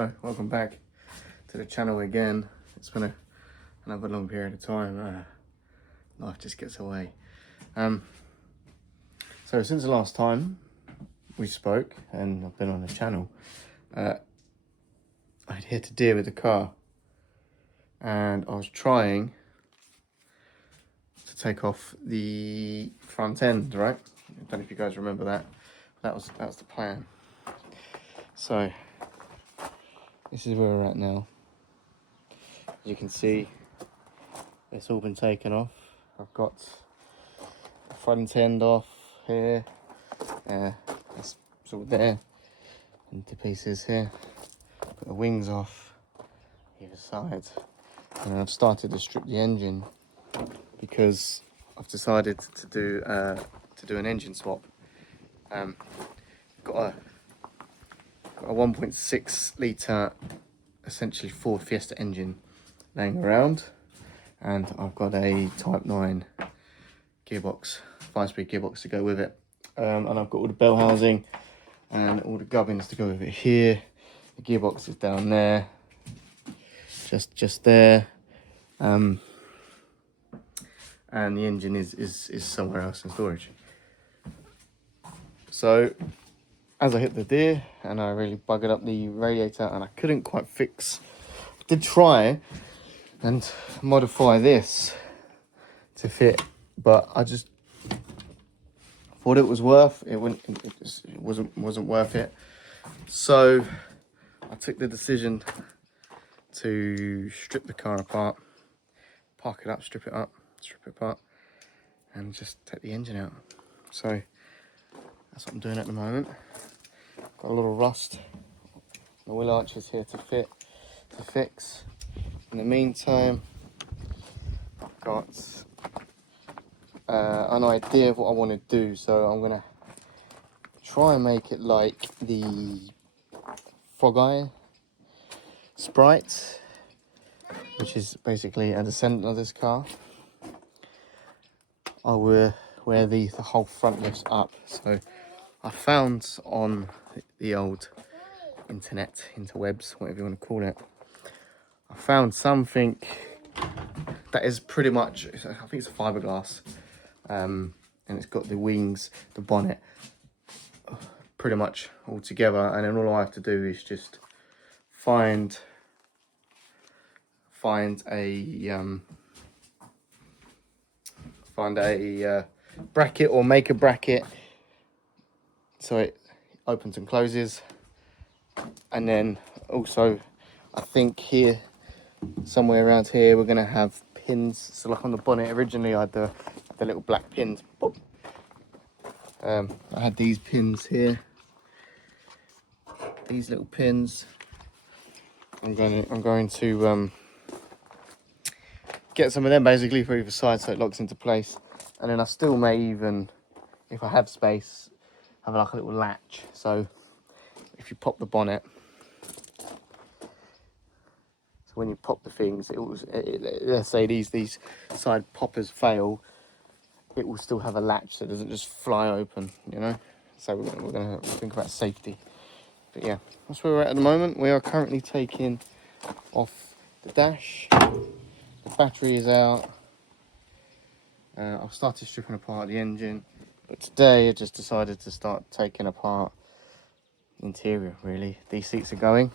So, welcome back to the channel again. It's been another long period of time. Life just gets away. So since the last time we spoke and I've been on the channel, I hit a deer with the car, and I was trying to take off the front end, right? I don't know if you guys remember that. That was the plan. So this is where we're at now. As you can see, it's all been taken off. I've got the front end off here. It's all there into pieces here. Put the wings off either side, and I've started to strip the engine because I've decided to do an engine swap. Got a 1.6 litre, essentially Ford Fiesta engine laying around, and I've got a Type 9 gearbox, 5-speed gearbox to go with it, and I've got all the bell housing and all the gubbins to go with it here. The gearbox is down there, just there, and the engine is somewhere else in storage. So as I hit the deer and I really buggered up the radiator, and I couldn't quite fix. I did try and modify this to fit, but I just thought it was worth it. It wasn't worth it. So I took the decision to strip the car apart, park it up, strip it apart, and just take the engine out. So that's what I'm doing at the moment. Got a little rust. The wheel arch is here to fix. In the meantime, I've got an idea of what I want to do. So I'm gonna try and make it like the Frog Eye Sprite, which is basically a descendant of this car. I will where the whole front lifts up. So I found on the old interwebs, whatever you want to call it, I found something that is pretty much, I think it's a fiberglass, and it's got the wings, the bonnet, pretty much all together, and then all I have to do is just find a bracket, or make a bracket so it opens and closes. And then also, I think here, somewhere around here, we're gonna have pins. So like on the bonnet, originally I had the little black pins. Boop. I had these pins here, these little pins. I'm going to get some of them basically for either side, so it locks into place. And then I still may even, if I have space, have like a little latch. So if you pop the bonnet, so when you pop the things, let's say these side poppers fail, it will still have a latch, so it doesn't just fly open, you know. So we're gonna think about safety. But yeah, that's where we're at the moment. We are currently taking off the dash. The battery is out. I've started stripping apart the engine, but today I just decided to start taking apart the interior, really. These seats are going.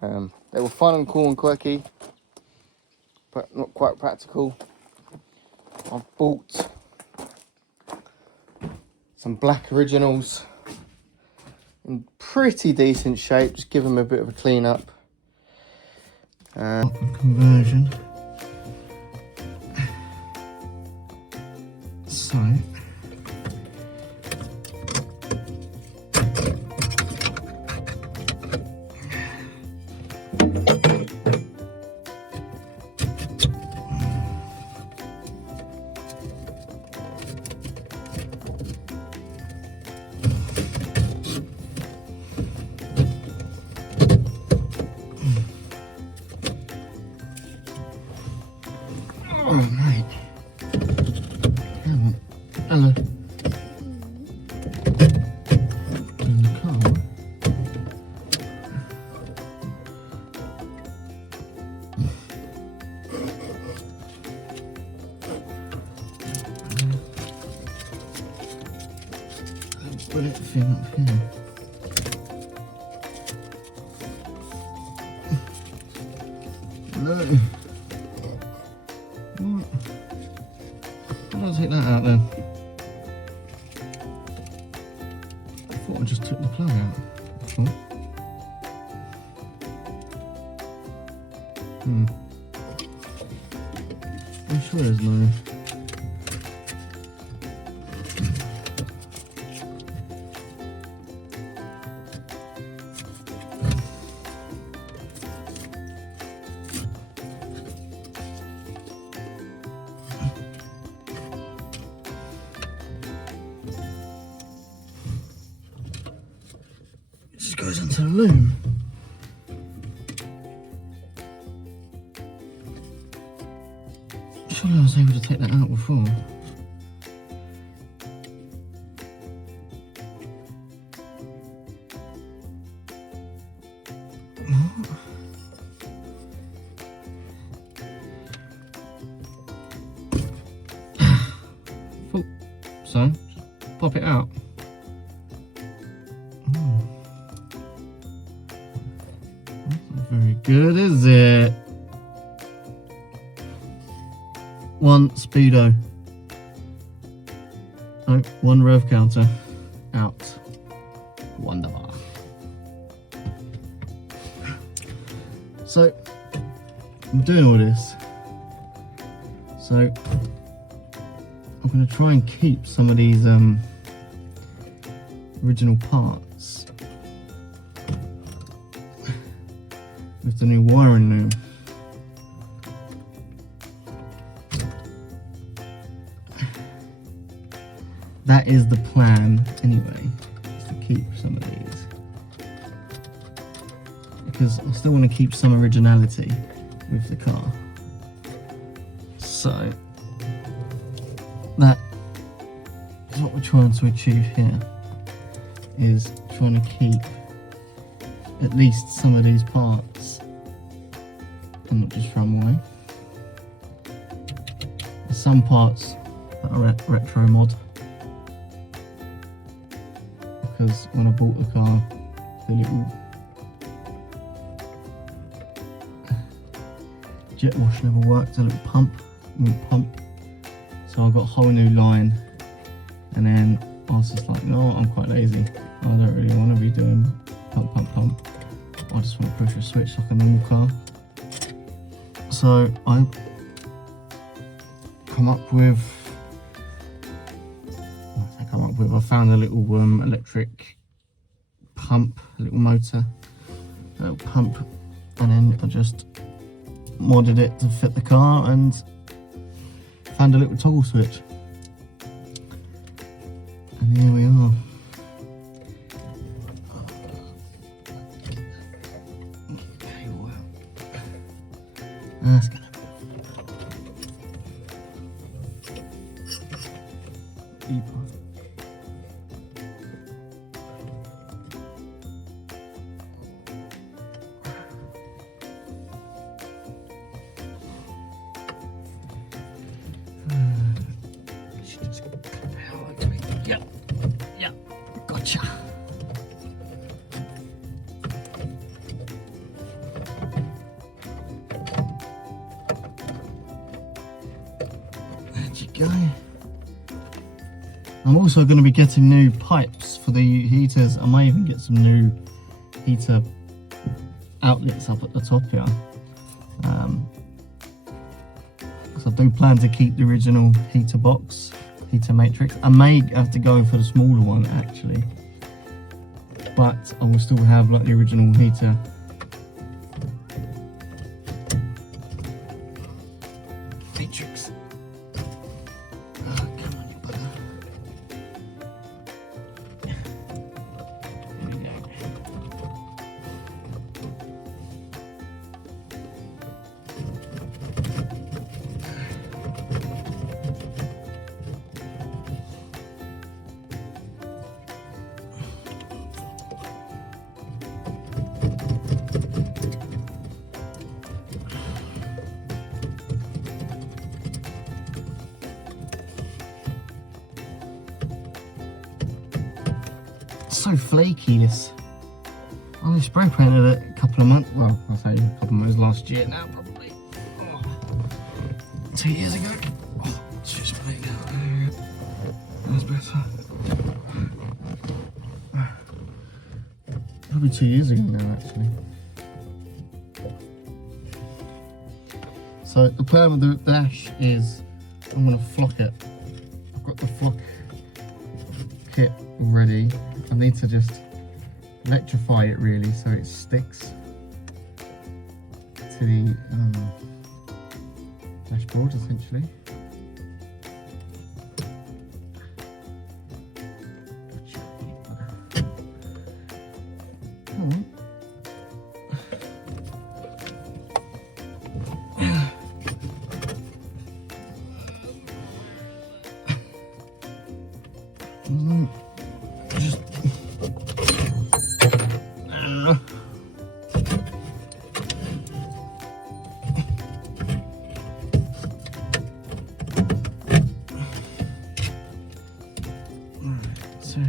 They were fun and cool and quirky, but not quite practical. I've bought some black originals in pretty decent shape, just give them a bit of a clean up. Conversion. So oh mate. Hello. In the car. put it thing up here. No. What? How do I take that out then? I thought I just took the plug out. Oh. I'm sure there's no. It just goes into the loom. Surely I was able to take that out before. What? So, just pop it out. That's not very good, is it? One speedo. Oh, one rev counter. Out. Wonderbar. So, I'm doing all this. So, I'm going to try and keep some of these original parts with the new wiring loom. That is the plan anyway, is to keep some of these. Because I still want to keep some originality with the car. So, that is what we're trying to achieve here, is trying to keep at least some of these parts and not just throw them away. There's some parts that are retro mod, because when I bought the car, the little jet wash never worked, a little pump, so I got a whole new line, and then I was just like, no, I'm quite lazy, I don't really want to be doing pump, I just want to push a switch like a normal car. So I found a little electric pump, a little motor, a little pump, and then I just modded it to fit the car and found a little toggle switch. And here we are. That's good. Yep, gotcha. There you go. I'm also going to be getting new pipes for the heaters. I might even get some new heater outlets up at the top here. So I do plan to keep the original heater box, heater matrix. I may have to go for the smaller one actually, but I will still have like the original heater. Matrix. Oh, come on, you bugger. There we go. so flaky, this. I only spray painted it a couple of months, well, I'll say a couple of months last year now, probably. 2 years ago. Oh, just spraying out there. That's better. Probably 2 years ago now, actually. So the plan with the dash is I'm going to flock it. I've got the flock kit ready. I need to just electrify it really so it sticks to the dashboard essentially. Come on. Just so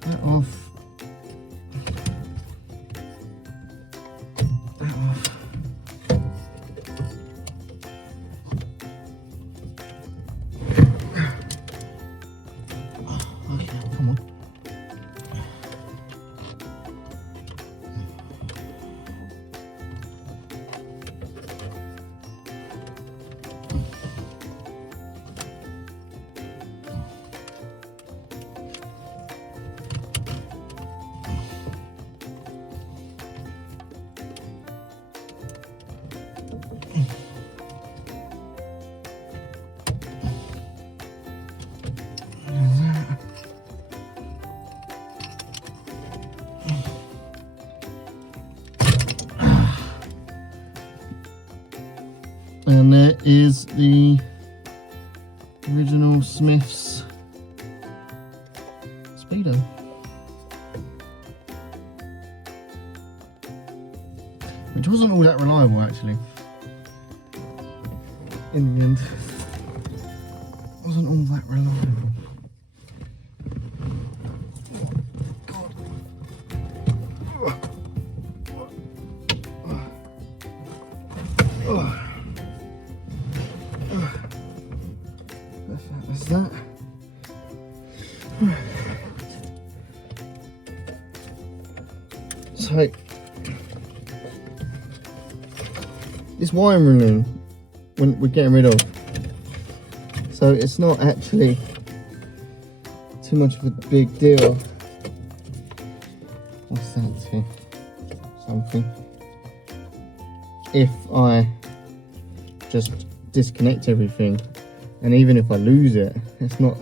that off, that off. Okay, come on. And there is the original Smith's Speedo. Which wasn't all that reliable actually. In the end. Wasn't all that reliable. That's that. So this wiring loom when we're getting rid of, so it's not actually too much of a big deal. What's that to? Something. If I just disconnect everything, and even if I lose it, it's not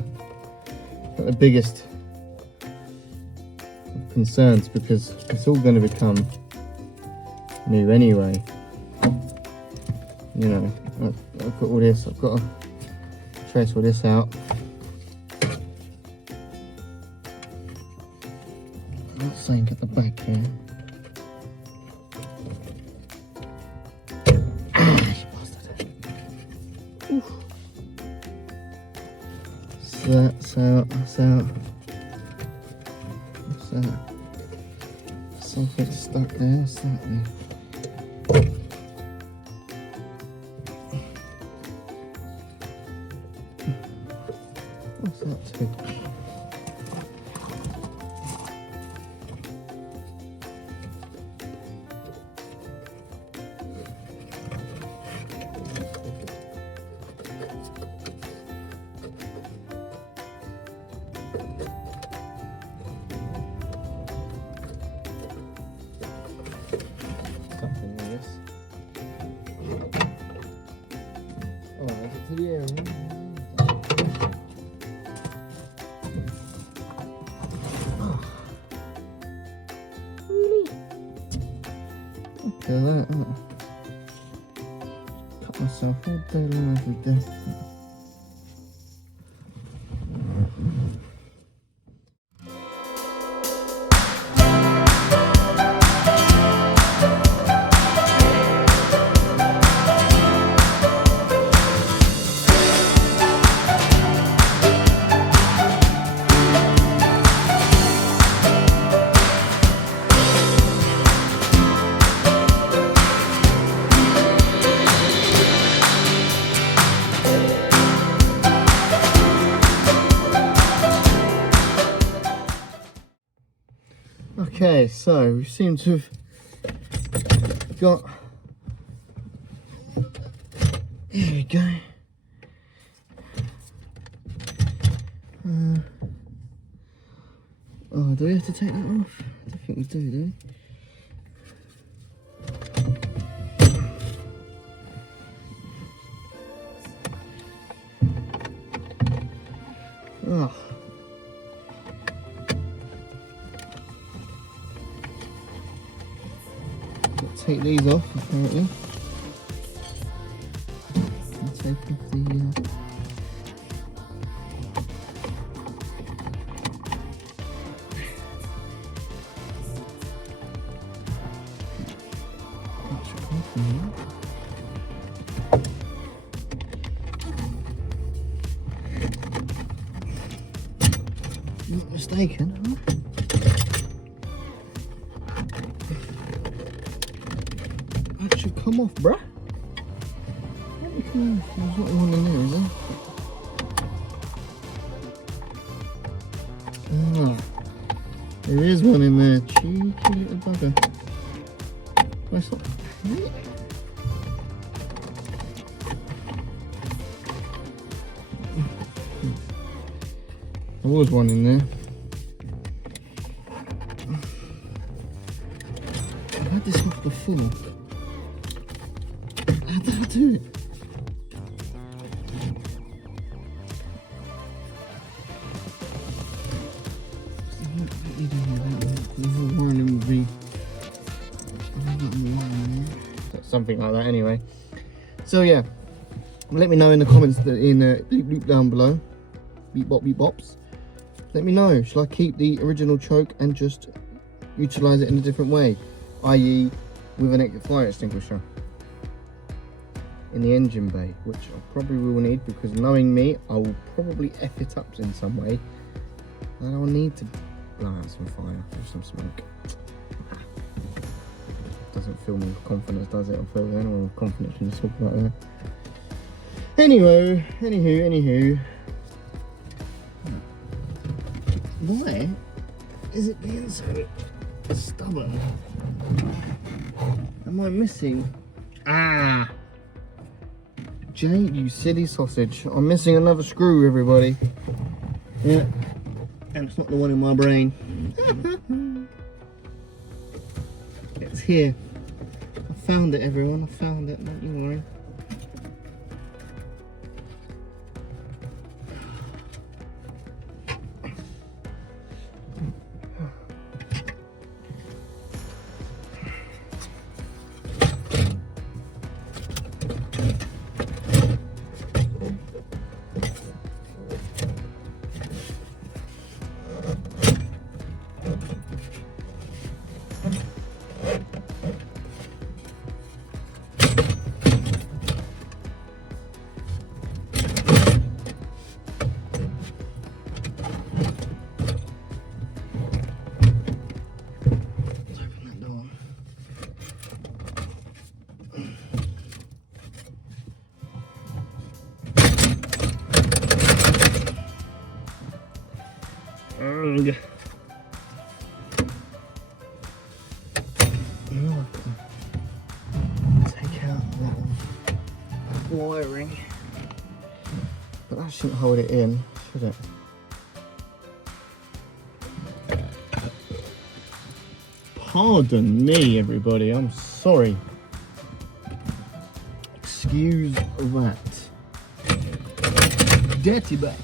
the biggest of concerns because it's all going to become new anyway. You know, I've got all this, I've got to trace all this out. I'm not saying at the back here. That's out, that's out. What's that? Something stuck there, what's that there? What's that too? Something like this. Oh, that's it to the air. Look at that. Cut myself all day long every day. Okay, so we seem to have got. Here we go. Oh, do we have to take that off? I don't think we do we? Oh. Take these off, apparently. I'll take off the not mistaken, huh? That should come off, bruh. There's not one in there, is there? Ah, there is one in there. Cheeky little bugger. Where's that? There was one in there. I've had this off before. How did I do it? Something like that anyway. So yeah, let me know in the comments that bleep bloop down below. Beep bop beep bops. Let me know, should I keep the original choke and just utilise it in a different way, i.e. with an fire extinguisher in the engine bay, which I probably will need, because knowing me, I will probably F it up in some way and I'll need to blow out some fire or some smoke. Doesn't fill me with confidence, does it? I feel anyone with confidence when you talk about that. Anywho. Why is it being so stubborn? Am I missing? Ah! Jay, you silly sausage. I'm missing another screw, everybody. Yeah. And it's not the one in my brain. It's here. I found it, everyone. I found it. Don't you worry. Take out that wiring, but that shouldn't hold it in, should it? Pardon me, everybody, I'm sorry. Excuse that. Dirty back.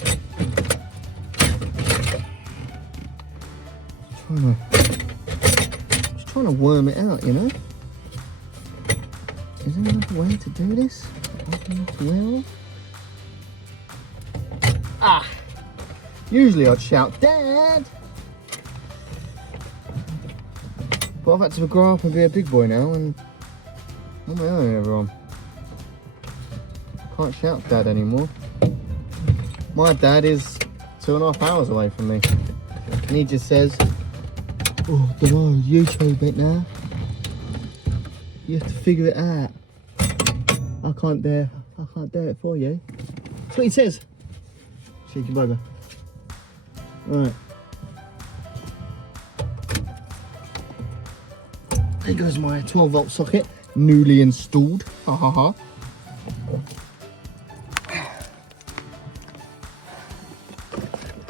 Just trying to worm it out, you know? Is there another way to do this? Well, usually I'd shout, Dad! But I've had to grow up and be a big boy now, and on my own, everyone. Can't shout Dad anymore. My dad is 2.5 hours away from me, and he just says, "Oh, tomorrow you chose it now. You have to figure it out. I can't do it for you." That's what he says. Cheeky bugger. Right. There goes my 12-volt socket, newly installed. Ha ha ha.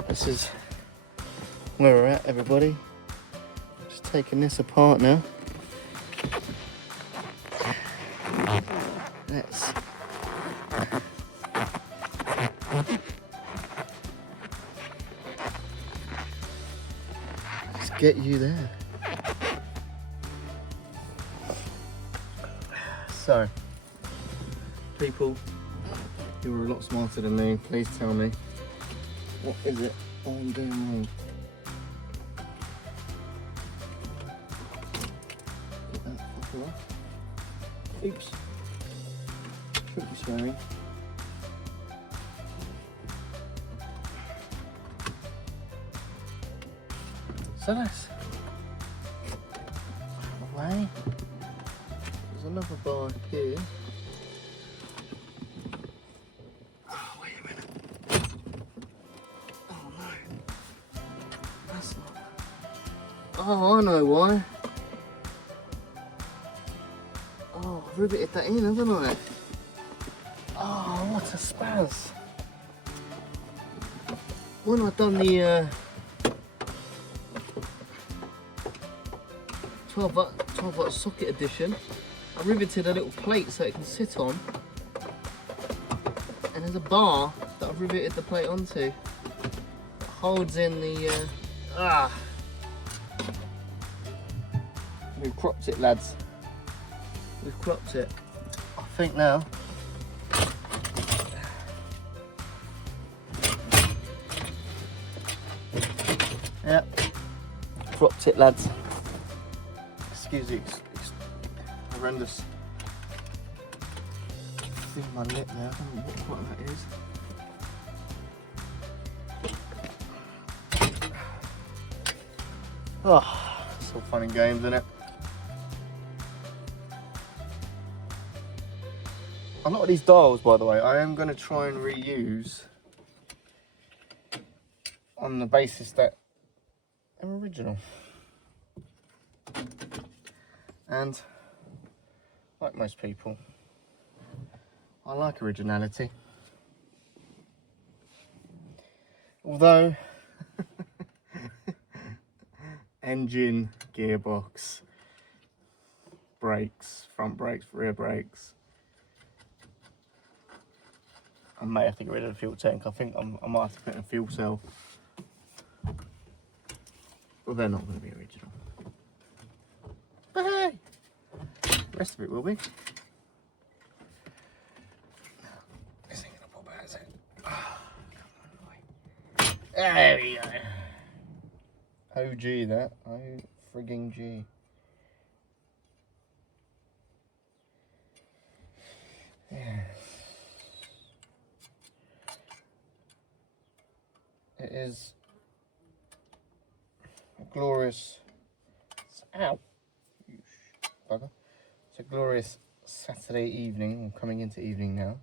This is where we're at, everybody. Just taking this apart now. Let's get you there. So, people who are a lot smarter than me, please tell me, what is it I'm doing wrong? Get that fucker off. Oops. Shouldn't be swearing. So that's away. There's another bar here. Oh, wait a minute. Oh no. That's not. Oh, I know why. Oh, I've riveted that in, haven't I? Oh, what a spaz. When I've done the 12-volt socket edition, I riveted a little plate so it can sit on, and there's a bar that I've riveted the plate onto that holds in the we've cropped it, lads. We've cropped it. I think now yep, cropped it, lads. Excuse me, it's horrendous. Thing in my lip there, I don't know what that is. Oh, it's all fun and games, isn't it? A lot of these dials, by the way, I am going to try and reuse on the basis that they're original. And like most people, I like originality. Although engine, gearbox, brakes, front brakes, rear brakes, I may have to get rid of the fuel tank. I think I might have to put in a fuel cell. Well, they're not going to be original. But hey, the rest of it will be. This ain't gonna pop out, is it? Oh, come on, boy. There we go. OG that. Oh, frigging G. Yeah. It is a glorious. Ow. Bugger. It's a glorious Saturday evening, or coming into evening now,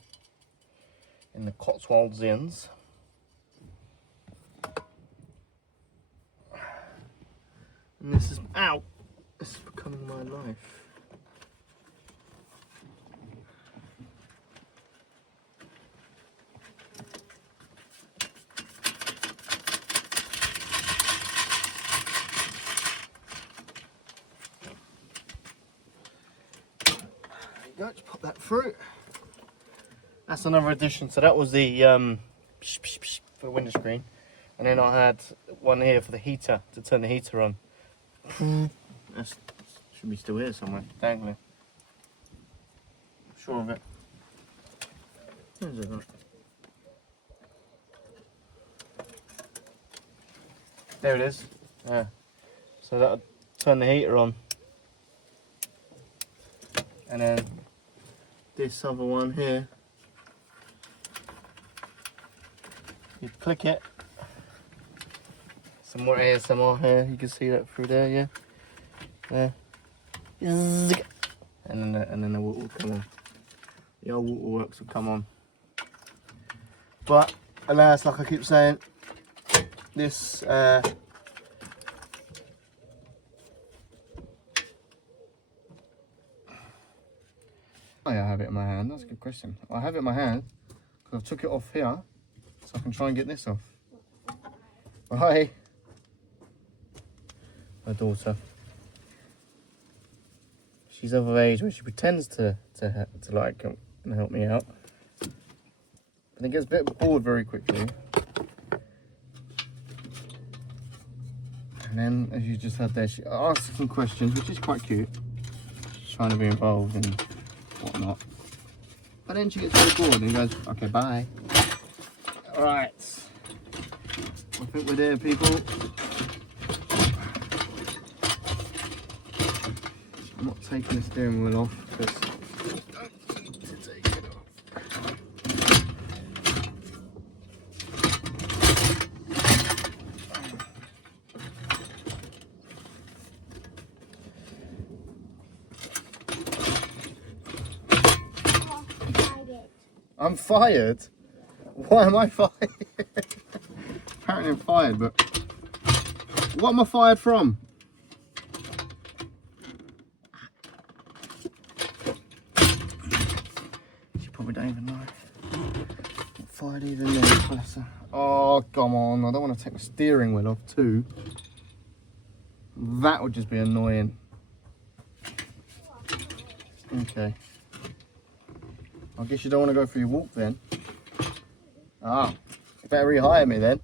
in the Cotswolds Inns. And this is, ow! This is becoming my life. Go, just pop that through. That's another addition. So that was the for the window screen, and then I had one here for the heater to turn the heater on. That should be still here somewhere, dangling. I'm sure of it. Where's it gone? There it is. Yeah. So that'll turn the heater on, and then this other one here, you click it. Some more ASMR here, you can see that through there, yeah. There. And then the water will come on. The old waterworks will come on. But alas, like I keep saying, this have it in my hand? That's a good question. I have it in my hand because I took it off here so I can try and get this off. Hi. My daughter. She's of age where she pretends to like help me out. But then gets a bit bored very quickly. And then, as you just heard there, she asked some questions, which is quite cute. She's trying to be involved and whatnot. But then she gets really bored and goes, okay, bye. Alright. I think we're there, people. I'm not taking the steering wheel off because I need to take it off. I'm fired? Why am I fired? Apparently I'm fired, but what am I fired from? She probably don't even know. Not fired even then, bless her. Oh, come on. I don't want to take the steering wheel off too. That would just be annoying. Okay. I guess you don't want to go for your walk then. Ah, you better rehire me then.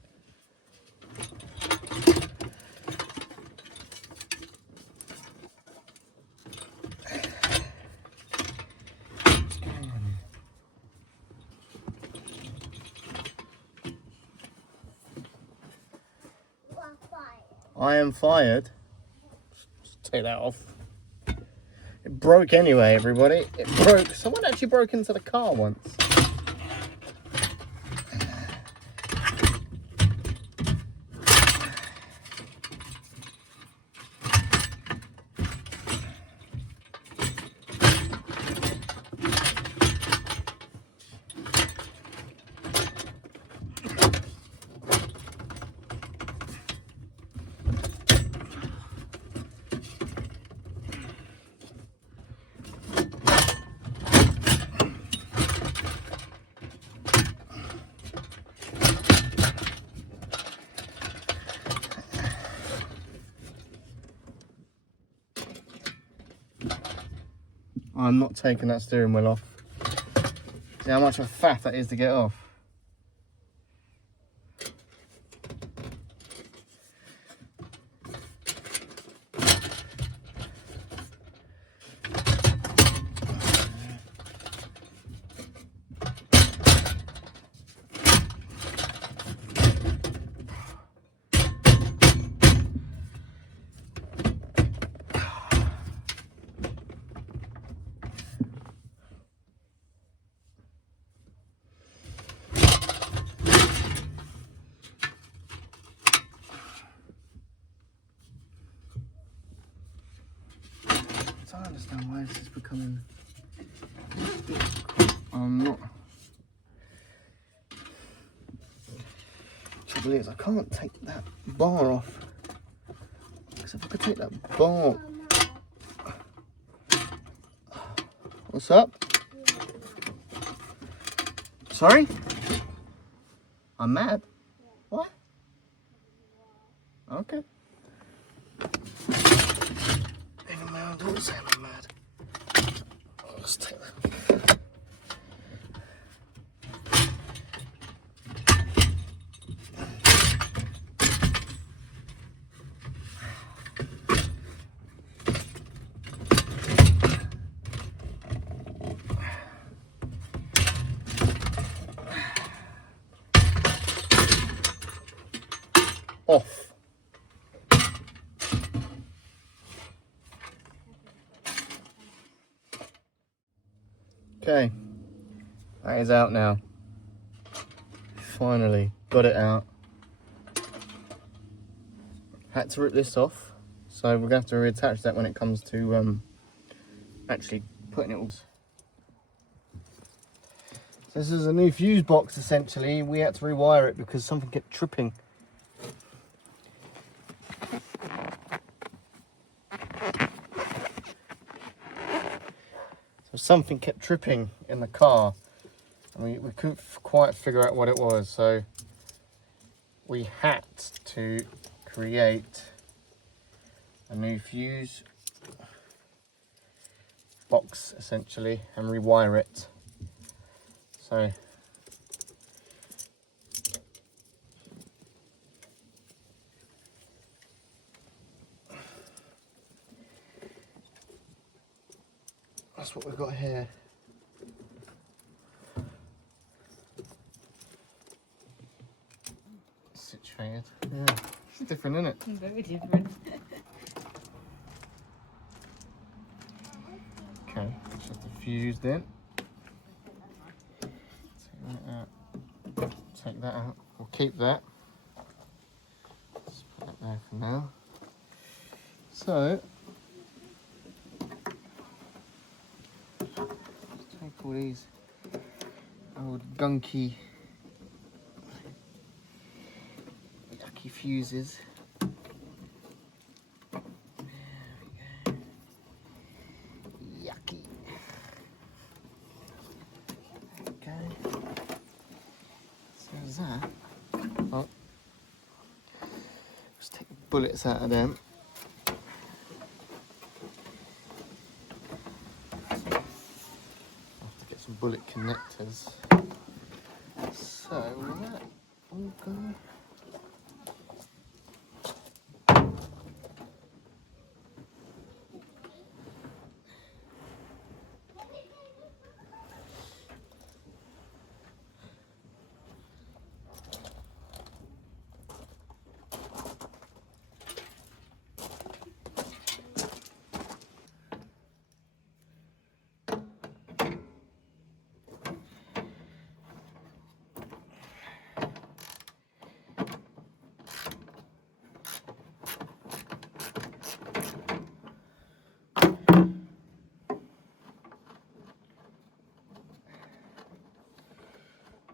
I am fired. Just take that off. It broke anyway, everybody. It broke. Someone actually broke into the car once. I'm not taking that steering wheel off. See how much of a faff that is to get off. I don't understand why this is becoming. I'm not. Trouble is, I can't take that bar off. Because if I could take that bar. What's up? Sorry? I'm mad. What? Okay. Even my own daughter saying I'm mad. Let's take that. Off. Okay, that is out now. Finally got it out. Had to rip this off, so we're gonna have to reattach that when it comes to actually putting it all. So this is a new fuse box essentially. We had to rewire it because something kept tripping. So something kept tripping in the car, and we couldn't quite figure out what it was, so we had to create a new fuse box essentially and rewire it. So that's what we've got here. Situated. Yeah, it's different, isn't it? Very different. Okay, just the fuse in. Take that out. Take that out. We'll keep that. Just put that there for now. So, take all these old gunky, yucky fuses. There we go. Yucky. Okay. So there's that. Oh. Let's take the bullets out of them. Bullet connectors. So will that all go?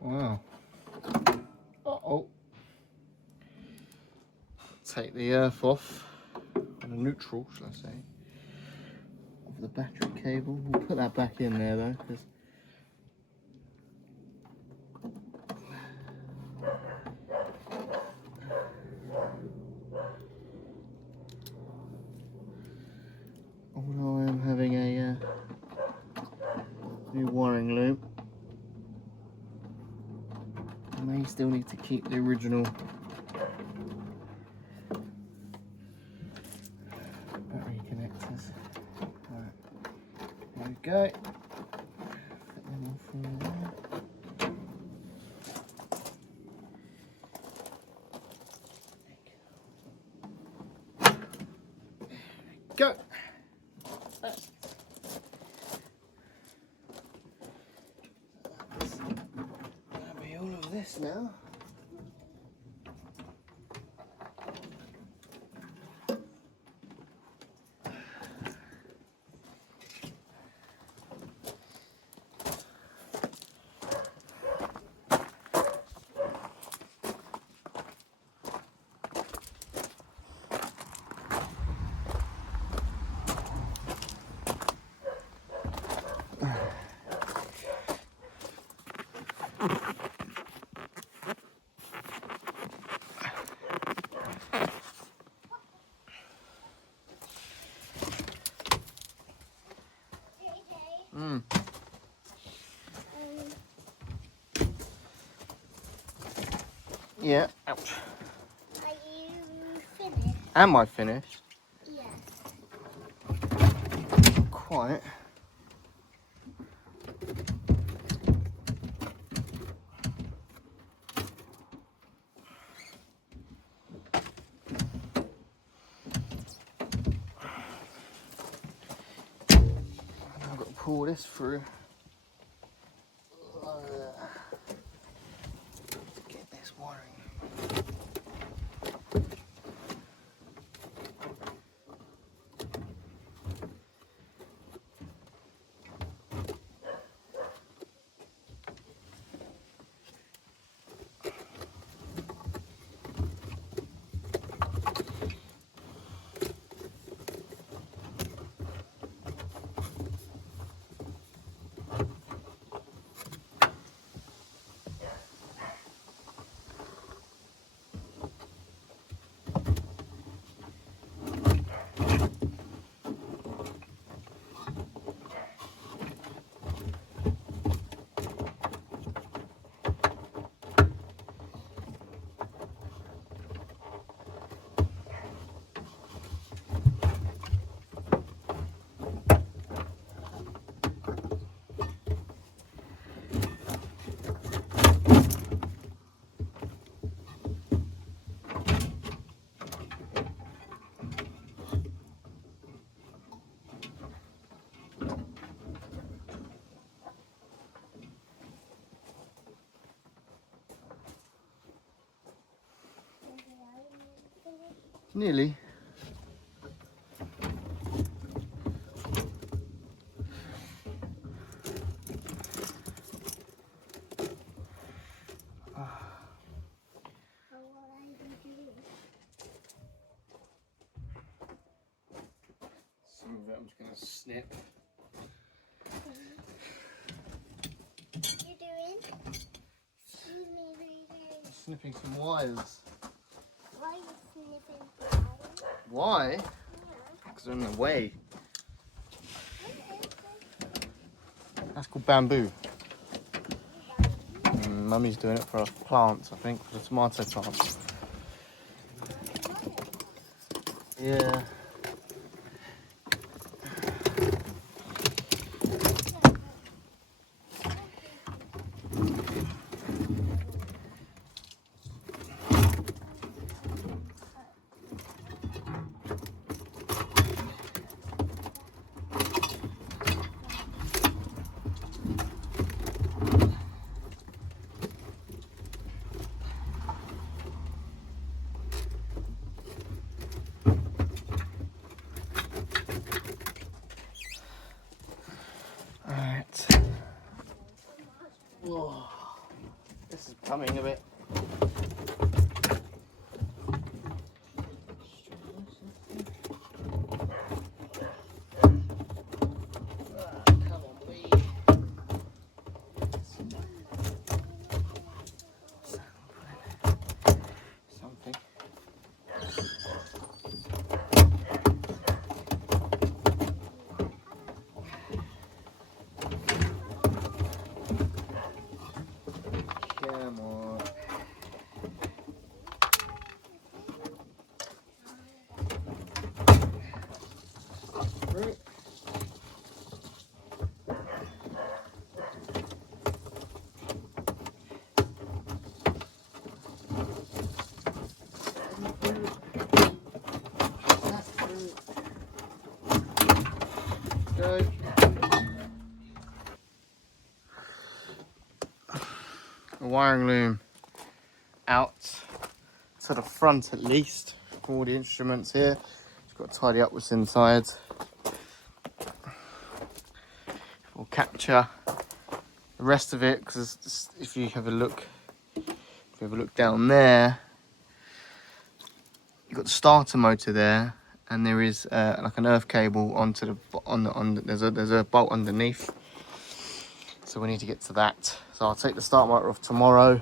Wow. Uh-oh. Take the earth off, the neutral, shall I say, of the battery cable. We'll put that back in there though, because although I am having a new wiring loop, I may still need to keep the original battery connectors. Right, there we go. Put them all through there. Go. That'll be all of this now. Yeah. Ouch. Are you finished? Am I finished? Yes. Quite. I've got to pull this through. Get this wiring. Nearly. Oh, what are you doing? Some of it I'm just going to snip. What are you doing? Excuse me, what are you doing? Snipping some wires. Why are you sniffing flowers? Why? Yeah. Because they're in the way. What is this? That's called bamboo. Mummy's doing it for our plants, I think, for the tomato plants. Yeah. Alright. Whoa. This is coming a bit. Come on, Lee. Something. Come on. Right. Go. A wiring loom out to the front at least. All the instruments here. Just got to tidy up what's inside. We'll capture the rest of it because if you have a look, down there, you've got the starter motor there, and there is like an earth cable onto the there's a bolt underneath. So we need to get to that. So I'll take the start motor off tomorrow,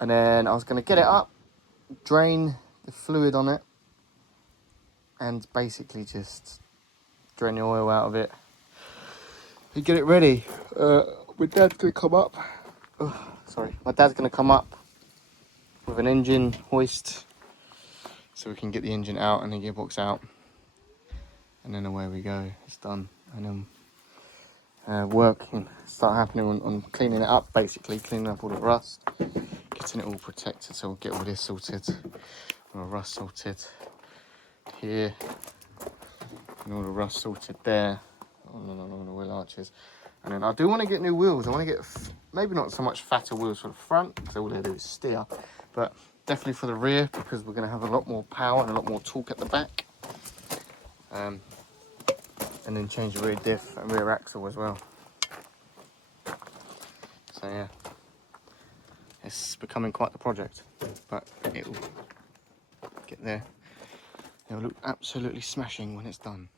and then I was going to get it up, drain the fluid on it, and basically just drain the oil out of it and get it ready. My dad's going to come up. Oh, sorry, my dad's going to come up with an engine hoist so we can get the engine out and the gearbox out, and then away we go. It's done, and then work can start happening on cleaning it up, basically cleaning up all the rust, getting it all protected. So we'll get all this sorted, all the rust sorted here, and all the rust sorted there on the wheel arches. And then I do want to get new wheels. I want to get maybe not so much fatter wheels for the front because all they do is steer, but definitely for the rear because we're going to have a lot more power and a lot more torque at the back. And then change the rear diff and rear axle as well. So yeah, it's becoming quite the project, but it will get there. It will look absolutely smashing when it's done.